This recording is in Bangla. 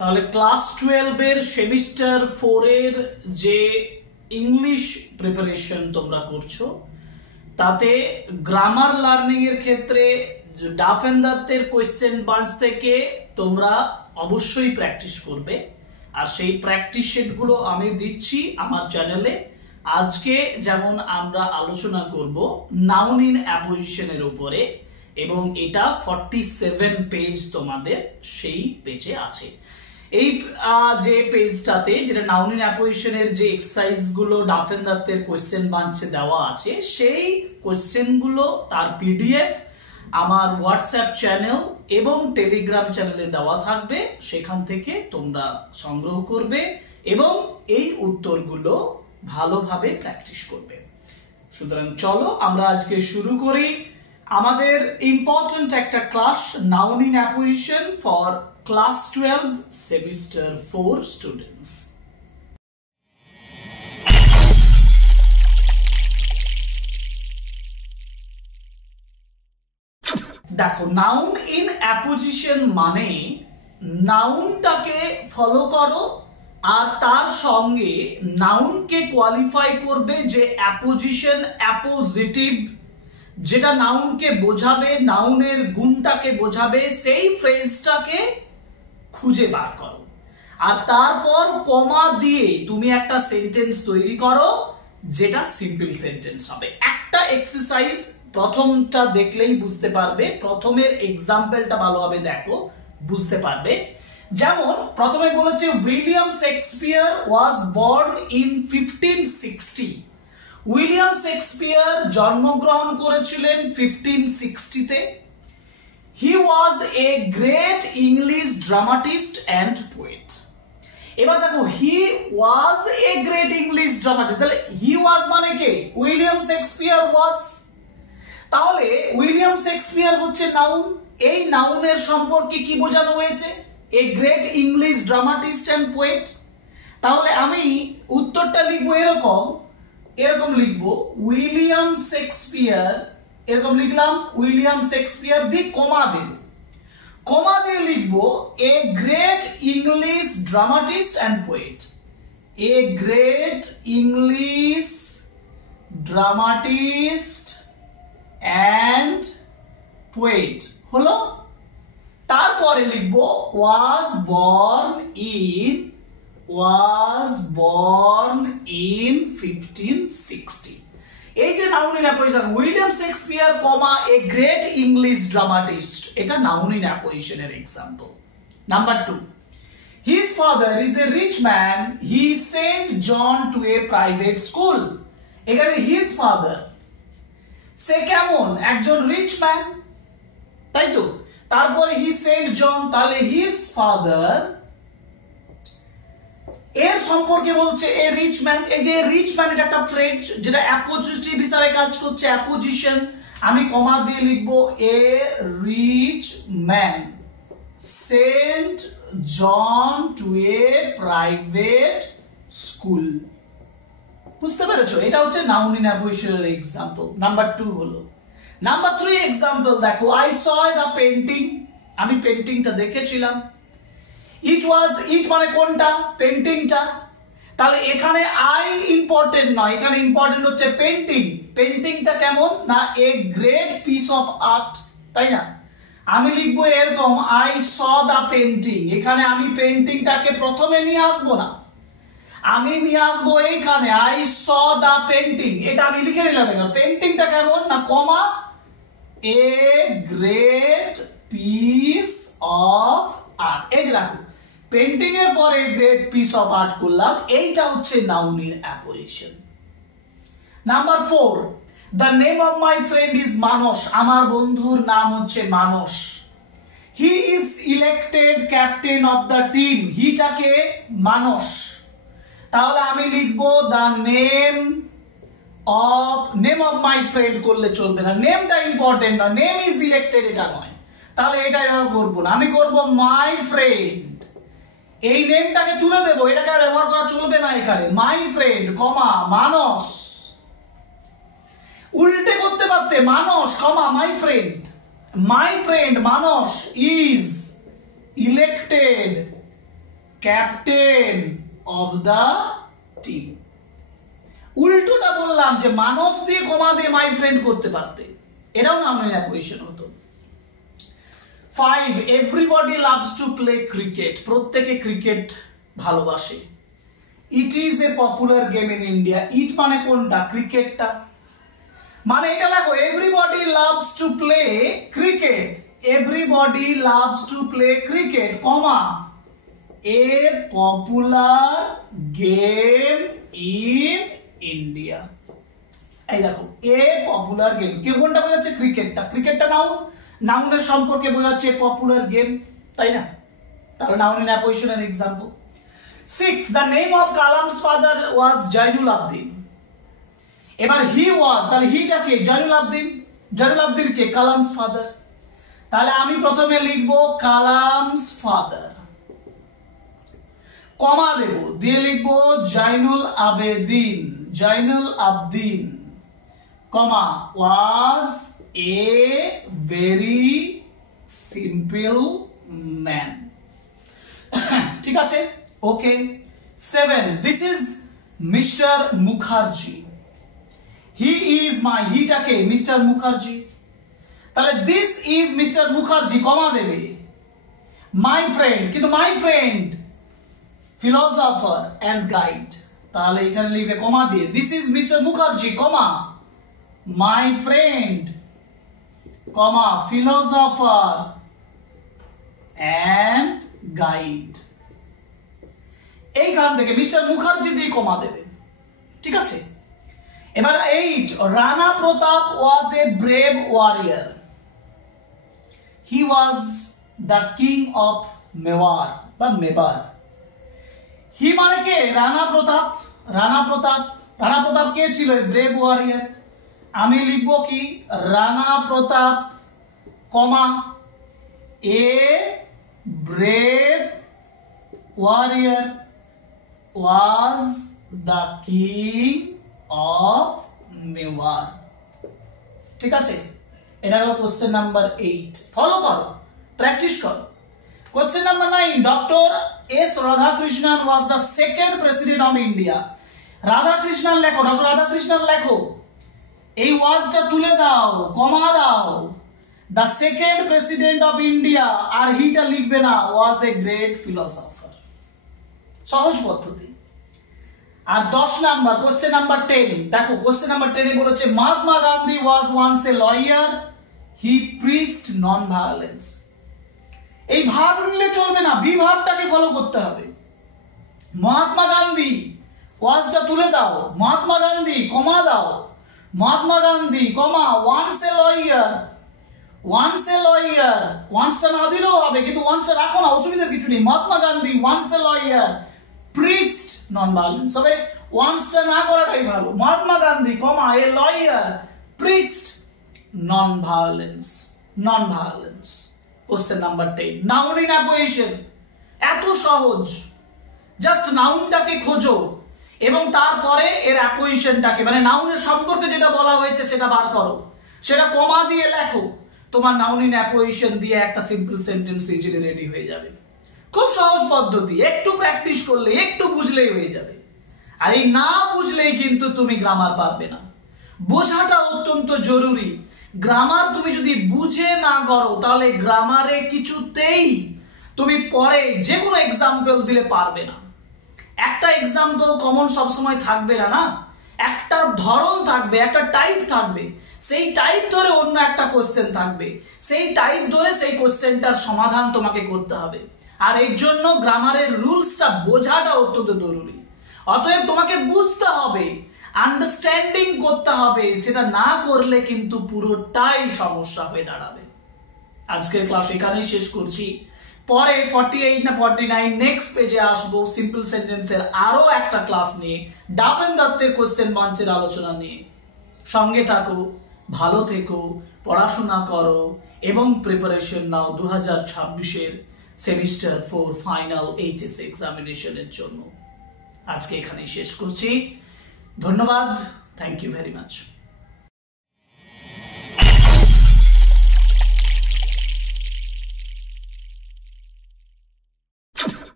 তাহলে ক্লাস 12 এর সেমিস্টার 4 এর যে ইংলিশ প্রিপারেশন তোমরা করছো তাতে গ্রামার লার্নিং এর ক্ষেত্রে ডাফ এন্ড দাফের কোশ্চেন বাঞ্চ থেকে তোমরা অবশ্যই প্র্যাকটিস করবে। আর সেই প্র্যাকটিস সেটগুলো আমি দিচ্ছি আমার চ্যানেলে। আজকে যেমন আমরা আলোচনা করব নাউন ইন অ্যাপোজিশনের উপরে, এবং এটা 47 পেজ তোমাদের সেই পেজে আছে। এই যে পেজটাতে যেটা নাউন ইন অ্যাপোজিশনের যে এক্সারসাইজ গুলো ডাফ এন্ড দাফের কোশ্চেন বাঞ্চে দেওয়া আছে, সেই কোশ্চেন গুলো তার পিডিএফ আমার হোয়াটসঅ্যাপ চ্যানেল এবং টেলিগ্রাম চ্যানেলে দেওয়া থাকবে। সেখান থেকে তোমরা সংগ্রহ করবে এবং এই উত্তরগুলো ভালোভাবে প্র্যাকটিস করবে। সুতরাং চলো আমরা আজকে শুরু করি আমাদের ইম্পর্টেন্ট একটা class, noun in apposition for class 12 semester 4 students. দেখো, নাউন ইন অ্যাপোজিশন মানে নাউনটাকে ফলো করো আর তার সঙ্গে নাউনকে কোয়ালিফাই করবে যে অ্যাপোজিশন অ্যাপোজিটিভ, যেটা নাউনকে বোঝাবে, নাউনের গুণটাকে বোঝাবে, সেই ফ্রেজটাকে খুঁজে বার করো। আর তারপর কমা দিয়ে তুমি একটা সেন্টেন্স তৈরি করো যেটা সিম্পল সেন্টেন্স হবে। একটা এক্সারসাইজ প্রথমটা দেখলেই বুঝতে পারবে, প্রথমের এক্সাম্পলটা ভালোভাবে দেখো, বুঝতে পারবে। যেমন প্রথমে বলেছে William Shakespeare was born in 1560। William Shakespeare জন্মগ্রহণ করেছিলেন 1560-তে। He was a great English dramatist and poet. এবার দেখো, he was a great English dramatist, তাহলে হি ওয়াজ মানে কে? উইলিয়াম শেক্সপিয়ার ওয়াজ। তাহলে উইলিয়াম শেক্সপিয়ার হচ্ছে নাউন। এই নাউনের সম্পর্কে কি বোঝানো হয়েছে? এ great English dramatist and poet. তাহলে আমি উত্তরটা লিখবো এরকম লিখবো, উইলিয়াম শেক্সপিয়ার, এরকম লিখলাম উইলিয়াম শেক্সপিয়ার দিয়ে কমা দেব, কমা দিয়ে লিখবো a great English dramatist and poet. A great English dramatist and poet হলো। তারপরে লিখবো ওয়াজ বর্ন ইন 1560। এই যে noun in apposition, William Shakespeare comma a great English dramatist, এটা নাউন ইন অ্যাপোজিশনের example. Number 2, his father is a rich man, he sent John to a private school. এখানে হিজ ফাদার, সে কেমন? একজন রিচ ম্যান, তাই তো। তারপরে হি সেন্ট জন, তাহলে হিজ ফাদার এর সম্পর্কে বলছে এ রিচ ম্যান। এই যে রিচ ম্যান, এটা একটা ফ্রেজ যেটা অ্যাপোজিটিভ হিসাবে কাজ করছে, অ্যাপোজিশন। আমি কমা দিয়ে লিখবো a rich man Saint John to a private school. বুঝতে পেরেছো? এটা হচ্ছে নাউন ইন অ্যাপোজিশনের এক্সাম্পল। নাম্বার 2 হলো। নাম্বার 3 এক্সাম্পল দেখো, আই স দ্য পেন্টিং, আমি পেন্টিংটা দেখেছিলাম। ইট মানে কোনটা? পেন্টিংটা। তাহলে এখানে আই ইম্পর্টেন্ট নয়, এখানে ইম্পর্টেন্ট হচ্ছে পেন্টিং। পেন্টিংটা কেমন? না এ গ্রেট পিস অফ আর্ট, তাই না? আমি লিখবো এরকম, আই স দ্য পেন্টিং। এখানে আমি পেন্টিংটাকে প্রথমে নিয়ে আসবো না, আমি নিয়ে আসবো এইখানে আই স দ্য পেন্টিং। এটা আমি লিখে দিলাম। পেন্টিংটা কেমন? না comma a great piece of art. এই যে দেখো, পেন্টিং এর পরে গ্রেট পিস অফ আর্ট করলাম, এইটা হচ্ছে noun in apposition. Number 4, the name of my friend is Manas. আমার বন্ধুর নাম হচ্ছে Manas. He is elected captain of the team. হিটাকে মানস। তাহলে আমি লিখবো the name of my friend করলে চলবে না, নেমটা ইম্পর্টেন্ট না, নেম ইজ ইলেক্টেড এটা নয়। তাহলে এটা এভাবে করবো না, আমি করবো মাই ফ্রেন্ড। এই নেমটাকে তুলে দেবো, এটাকে আর ব্যবহার করা চলবে না এখানে। My friend comma Manas. উল্টে করতে পারতে, Manas comma my friend Manas is elected captain of the team. উল্টোটা বললাম যে মানস দিয়ে কমা দিয়ে মাই ফ্রেন্ড করতে পারতে, এটাও নাউন ইন অ্যাপোজিশন হতো। 5 everybody loves to play cricket, প্রত্যেকে ক্রিকেট ভালোবাসে। It is a popular game in India, it মানে কোনটা? ক্রিকেটটা। মানে এটা লেখো everybody loves to play cricket, everybody loves to play cricket, comma a popular game in India. এই দেখো এ পপুলার গেম, কে কোনটা বোঝাচ্ছে? ক্রিকেটটা। ক্রিকেটটা নাউন, নাউনের সম্পর্কে বোঝাচ্ছে পপুলার গেম, তাই না? তাহলে নাউন ইন অ্যাপোজিশনের example. 6 the name of Kalam's father was Jainul Abdin. এবার হি ওয়াজ, তাহলে হিটা কে? জয়নুল আবদিন। জয়নুল আবদিন কে? কালামস ফাদার। তাহলে আমি প্রথমে লিখবো কালামস ফাদার, কমা দেব, দিয়ে লিখবো Jainul Abedin, Jainul Abdin, comma was a very simple man. ঠিক আছে, okay. 7 this is Mister Mukherjee, he is my, হিটাকে মিস্টার মুখার্জি। তাহলে this is Mister Mukherjee, comma দেবে, মাই ফ্রেন্ড, কিন্তু my friend philosopher and guide, তাহলে এখানে লিখবে কমা দিয়ে this is Mister Mukherjee, comma my friend, comma philosopher and guide. এইখান থেকে মিস্টার মুখার্জি দিয়ে কমা দেবে, ঠিক আছে। এবার 8 Rana Pratap was a brave warrior, he was the king of Mewar বা মেবার। হি মানে কে? রানা প্রতাপ। রানা প্রতাপ, রানা প্রতাপ কে ছিল? Brave warrior. আমি লিখবো কি? Rana Pratap, comma a brave warrior was the king of Mewar. ঠিক আছে, এটা হলো কোশ্চেন নাম্বার 8। ফলো করো, প্র্যাকটিস করো। Question number 9 doctor S Radhakrishnan was the second president of India. Radhakrishnan লেখো, ডক্টর রাধাকৃষ্ণন লেখো, এই ওয়াজটা তুলে দাও, কমা দাও, the second president of India, আর হিটা লিখবে না, ওয়াজ এ গ্রেট ফিলোসফার। সহজ পদ্ধতি। আর 10 নাম্বার কোশ্চেন নাম্বার 10 দেখো, কোশ্চেন নাম্বার 10 এ বলেছে Mahatma Gandhi was once a lawyer, he preached non violence. এই ভাব নিলে চলবে না, বি ভাবটাকে ফলো করতে হবে। মহাত্মা গান্ধী, ওয়াজটা তুলে দাও, মহাত্মা গান্ধী, কমা দাও, Mahatma Gandhi, comma once a lawyer, once a lawyer, ওয়ান্সটা না দিলেও হবে, কিন্তু ওয়ান্সটা রাখো না, অসুবিধার কিছু নেই। Mahatma Gandhi once a lawyer preached non violence, তবে ওয়ান্সটা না করাটাই ভালো। Mahatma Gandhi, comma a lawyer preached non violence, non violence. Question number 10 noun in apposition, এত সহজ। জাস্ট নাউনটাকে খোঁজো এবং তারপরে এর অ্যাপোজিশনটাকে, মানে নাউনের সম্পর্কে যেটা বলা হয়েছে সেটা বার করো, সেটা কমা দিয়ে লেখো, তোমার নাউন ইন অ্যাপোজিশন দিয়ে একটা সিম্পল সেন্টেন্স ইজিলি রেডি হয়ে যাবে। খুব সহজ পদ্ধতি, একটু প্র্যাকটিস করলে, একটু বুঝলেই হয়ে যাবে। আর এই না বুঝলেই কিন্তু তুমি গ্রামার পারবে না। বোঝাটা অত্যন্ত জরুরি। গ্রামার তুমি যদি বুঝে না করো তাহলে গ্রামারে কিছুতেই তুমি পরে যে কোনো এক্সাম্পল দিলে পারবে না। একটা এক্সাম্পল কমন সবসময় থাকবে না, না, একটা ধরন থাকবে, একটা টাইপ থাকবে, সেই টাইপ ধরে অন্য একটা কোশ্চেন থাকবে, সেই টাইপ ধরে সেই কোশ্চেনটার সমাধান তোমাকে করতে হবে। আর এর জন্য গ্রামারের রুলসটা বোঝাটা অত্যন্ত জরুরি। অতএব তোমাকে বুঝতে হবে, আন্ডারস্ট্যান্ডিং করতে হবে, সেটা না করলে কিন্তু পুরোটাই সমস্যা হয়ে দাঁড়াবে। আজকের ক্লাস এখানেই শেষ করছি। পরে 48 না 49 নেক্সট পেজে আসবো সিম্পল সেন্টেন্সের আরো একটা ক্লাস নিয়ে, ডাবেন দত্তের কোশ্চেন বাঞ্চের আলোচনা নিয়ে। সঙ্গে থাকো, ভালো থেকো, পড়াশোনা করো এবং প্রিপারেশন নাও 2026-এর সেমিস্টার 4 ফাইনাল এইচএস এক্সামিনেশনের জন্য। আজকে এখানেই শেষ করছি। ধন্যবাদ, থ্যাংক ইউ ভেরি মাচ।